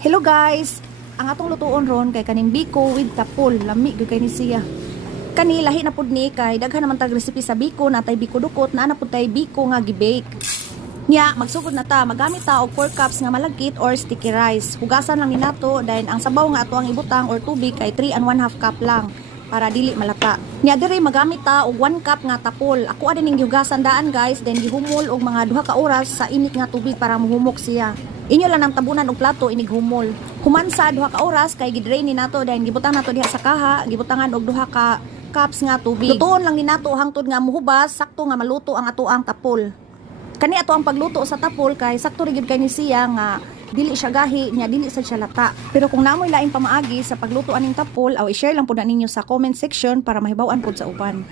Hello guys! Ang atong lutuon ron kay kaning BIKO with tapol. Lami gyud kay ni siya. Kani lahi na pud ni kay daghan naman tag recipe sa BIKO natay BIKO dukot na pud tay BIKO nga gi-bake. Nya magsugod na ta, magamit ta og 4 cups nga malagkit or sticky rice. Hugasan lang ni nato dahil ang sabaw nga ato ang ibutang or tubig kay 3 and 1/2 cup lang para dili malata. Nya diri magamit ta og 1 cup nga tapol. Ako adin ning gihugasan daan guys, then gihumol og mga 2 ka oras sa init nga tubig para mohumok siya. Inyo lang ang tabunan og plato inig humol. Human sa 2 ka oras kay gidrain ni nato dahil gibutang nato diha sa kaha, gibutangan og 2 ka cups nga tubig. Lutuon lang ni nato hangtod nga muhubas, sakto nga maluto ang ato ang tapol. Kani ato ang pagluto sa tapol kay sakto ri gyud kay ni siya nga dili siya gahi nya dili sad siya lata. Pero kung namoy laing pamaagi sa pagluto aning tapol, aw i-share lang pud na ninyo sa comment section para mahibaw-an pud sa uban.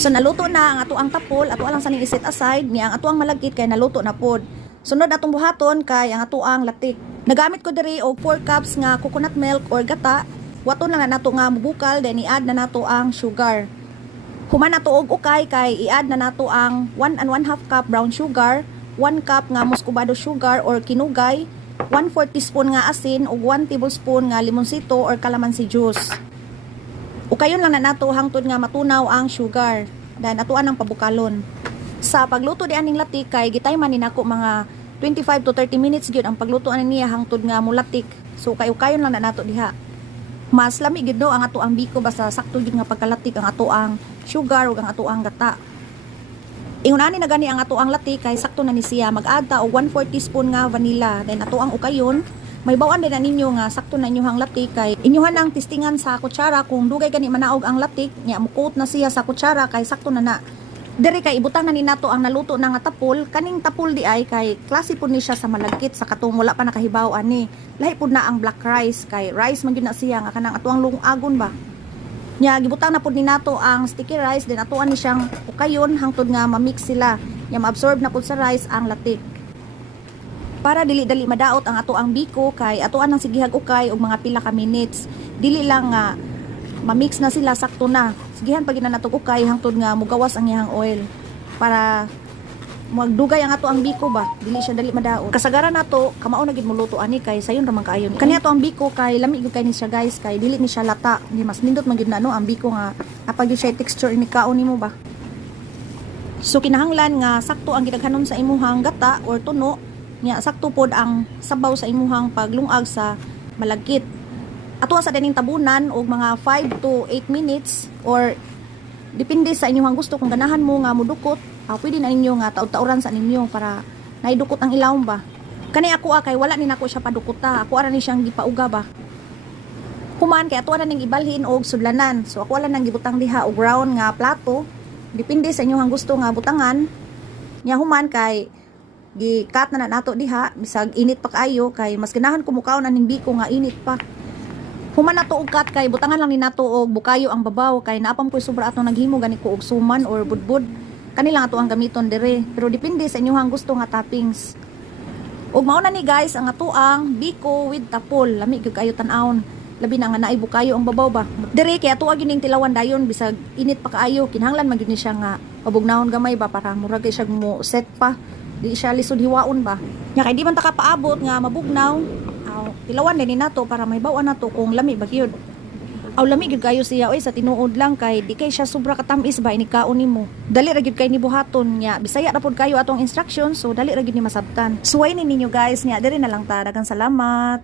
So naluto na ang ato ang tapol, ato lang sa ning iset aside, niya ang ato ang malagkit kay naluto na pud. Sunod atong buhaton kay ang ato ang latik. Nagamit ko diri og 4 cups nga coconut milk or gata. Waton lang na nato nga mubukal then i-add na nato ang sugar. Human nato og ukay kay i-add na nato ang 1 and 1/2 cup brown sugar, 1 cup nga muscovado sugar or kinugay, 1/4 teaspoon nga asin ug 1 tablespoon nga limonsito or calamansi juice. Ukayon lang na nato hangtod nga matunaw ang sugar. Then atuan ang pabukalon. Sa pagluto di aning latik kay gitayman ni nako mga 25 to 30 minutes gyud ang pagluto ani niya hangtod nga mulatik. So kayo-kayon lang na nato diha. Mas lami gyud ang ato ang BIKO basta sakto gyud nga pagkalatik ang ato ang sugar ug ang ato ang gata. Ingon ani na gani ang ato ang latik kay sakto na ni siya. Mag-add ta og 1/4 teaspoon nga vanilla. Then ato ang ukayon, may bawan din na ninyo nga sakto na inyohang latik kay inyohan ang testingan sa kutsara kung dugay gani manaog ang latik, nya mukot na siya sa kutsara kay sakto na. Diri kay ibutang na ni nato ang naluto na nga tapol. Kaning tapol di ay kay klase pud ni siya sa malagkit sa katong wala pa nakahibaw ani. Lahi pud na ang black rice kay rice man gyud na siya nga kanang atuang lungagon ba. Nya gibutang na pud ni nato ang sticky rice then atuan ni siyang ukayon hangtod nga ma-mix sila. Nya ma-absorb na pud sa rice ang latik. Para dili-dali madaot ang ato ang BIKO kay atuan ang sigihag ukay og mga pila ka minutes. Dili lang nga ma-mix na sila sakto na. Sigihan pag ginanatog ukay hangtod nga mugawas ang iyang oil para magdugay ang ato ang BIKO ba, dili siya dali madaot. Kasagaran nato kamao na gid muluto ani kay sayon ra man kaayo ni. Kani ato ang BIKO kay lami gyud kay ni siya guys kay dili ni siya lata. Di mas nindot man gyud na no ang BIKO nga apag siya texture ni kaon nimo ba. So kinahanglan nga sakto ang gidaghanon sa imuhang gata or tuno, nya sakto pod ang sabaw sa imuhang paglungag sa malagkit. Ato sa dining tabunan og mga 5 to 8 minutes or depende sa inyong gusto kung ganahan mo nga mudukot, pwede na ninyo nga taud-tauran sa ninyo para naidukot ang ilawom ba. Kani ako kay wala ni nako siya padukota, ako ara ni siyang gipauga ba. Human kay ato na ning ibalhin og sudlanan. So ako wala nang gibutang diha og round nga plato. Depende sa inyong gusto nga butangan. Nya human kay gi-cut na nato diha bisag init pa kaayo kay mas ganahan kumukaon aning BIKO nga init pa. Human nato og cut kay butangan lang ni nato og bukayo ang babaw kay naapam ko sobra ato naghimo gani ko og suman or budbud. Kani lang ato ang gamiton dire pero depende sa inyong gusto nga toppings. Ug mao na ni guys ang ato ang BIKO with tapol. Lami gyud kayo tan-awon. Labi na nga naay bukayo ang babaw ba. Dire kay ato gyud ning tilawan dayon bisag init pa kaayo kinahanglan man gyud ni siya nga pabugnahon gamay ba para murag siya mo set pa. Di siya lisod hiwaon ba. Nya kay di man ta kapaabot nga mabugnaw. Tilawan din nato para may bawan nato kung lami ba gyud. Aw lami gyud kayo siya oy sa tinuod lang kay di kay siya sobra katamis ba ini kaon nimo. Dali ra gyud kay ni buhaton nya Bisaya ra pud kayo atong instructions so dali ra gyud ni masabtan. Suway ni ninyo guys nya diri na lang ta daghang salamat.